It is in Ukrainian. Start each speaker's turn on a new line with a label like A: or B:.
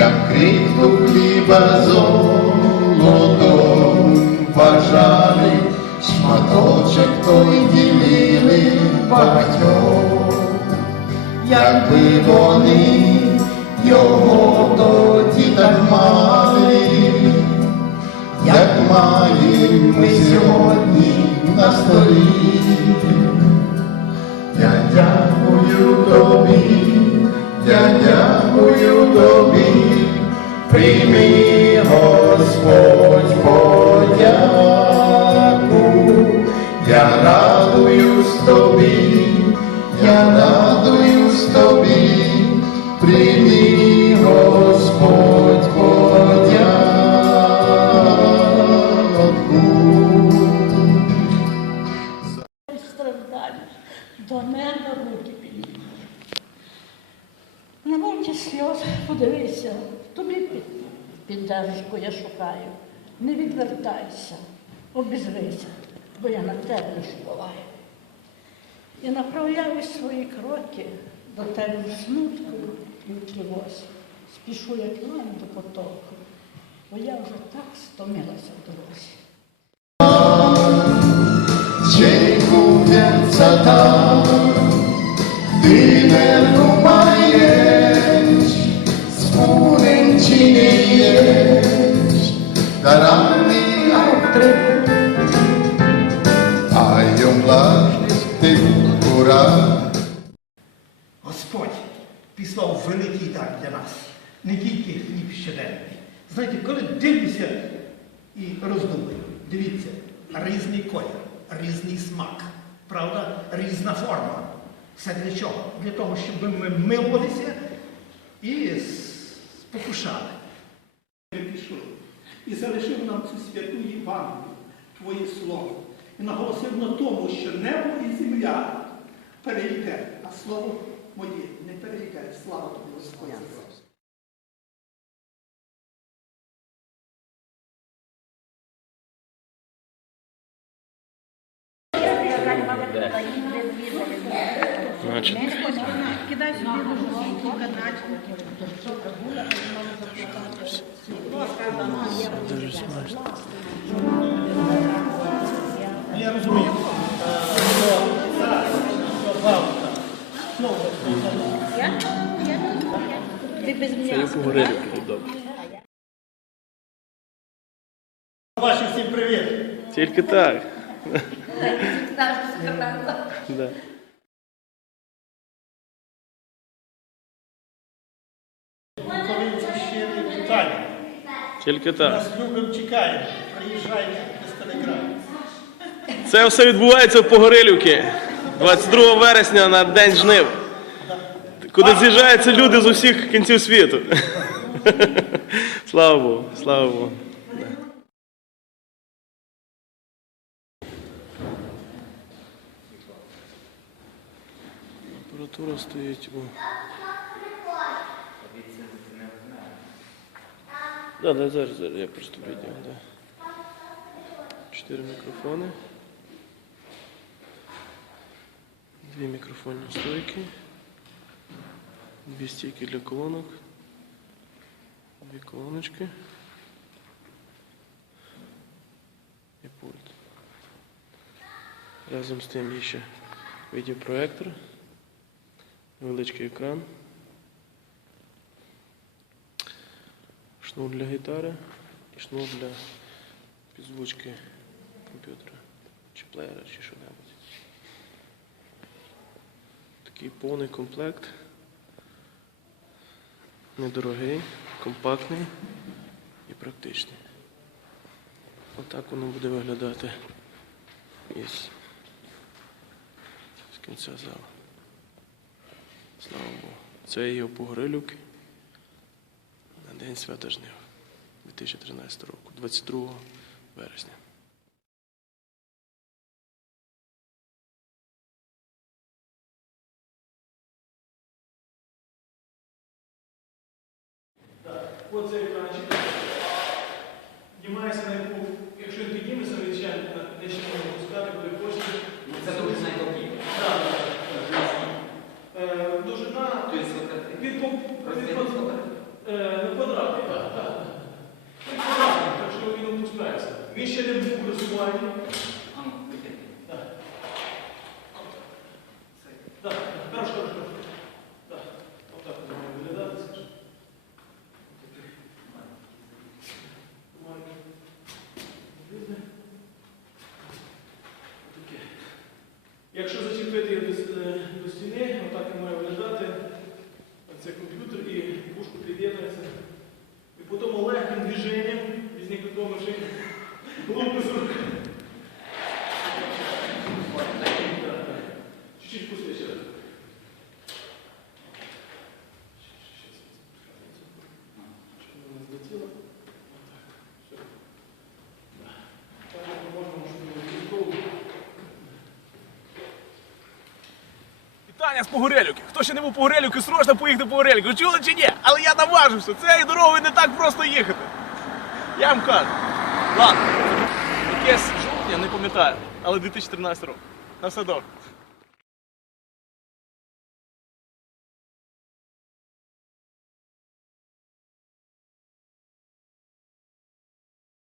A: как кресту хліба золотом бажали, шматочок той ділили багатьох, якби вони його тоді так мали, як маємо ми сьогодні на столі. Я дякую тобі, я дякую прийми Господь подяку, я радуюсь тобі, я радуюсь тобі, прийми Господь подяку.
B: страждаєш, до неба руки підіймеш. На мовці сльоз подивися, тобі під, піддержку я шукаю. Не відвертайся, обізвися, бо я на тебе школаю. І направляю свої кроки до тебе в смутку і в тривозі. Спішу, як лань до потоку, бо я вже так стомилася в дорозі.
A: Dziękująca tam, Ty jest, darami altry, a ją blask Ty.
C: Господь післав великий дар для нас, не тільки хліб щоденний. Знаєте, коли дивлюся і роздумую, дивіться, різний колір, різний смак, правда, різна форма. Все для чого? Для того, щоб ми милувалися і спокушали. Ми пішов і залишив нам цю святу Євангелію, Твоє Слово. І наголосив на тому, що небо і земля перейде, а слово моє не перейде. Слава тобі, Господь.
D: Значить,
E: Кидай собі рушнички, каначки.
D: дуже смачно.
C: Я розумію, е, що зараз, що завтра, знову
E: Ти без
D: Це
E: м'яса.
D: як у горілки добре.
C: Ваші всім привіт.
D: Тільки так. Да.
C: Буковинці щирі вітання.
D: Тільки так.
C: Нас любим чекаємо. Приїжджайте без телеграму.
D: Це все відбувається в Погорилівці 22 вересня на День жнив. Куди з'їжджаються люди з усіх кінців світу. Слава Богу, слава Богу. Апаратура стоїть у. Да, да, зараз, зараз, я просто відео, да. Чотири мікрофони. Дві мікрофонні стойки. Дві стійки для колонок. Дві колоночки. І пульт. Разом з тим є ще відеопроектор, Невеличкий екран, шнур для гітари і шнур для підзвучки комп'ютера чи плеєра, чи що-небудь. Такий повний комплект. Недорогий, компактний і практичний. Отак воно буде виглядати із, з кінця зала. Слава Богу. Це є Погорилюк на День Свята Жнив 2013 року, 22 вересня.
F: Оце екранчик. Піднімається на яку, якщо він підніметься, він ще не ще можна пускати, коли хочете.
G: Це довжина якої?
F: Так, Е, Довжина від, по- від, по- е, на квадратний, так, так. Від квадратний, так що він опускається. Він ще не був в користуванні. Так. Таня з Погорелюки. Хто ще не був Погорелюки, срочно поїхати по горельку. Чули чи ні? Але я наважився. Цією дорогою не так просто їхати. Я вам кажу. Ладно, якесь жовтня, не пам'ятаю, але 2013 років. На все добре.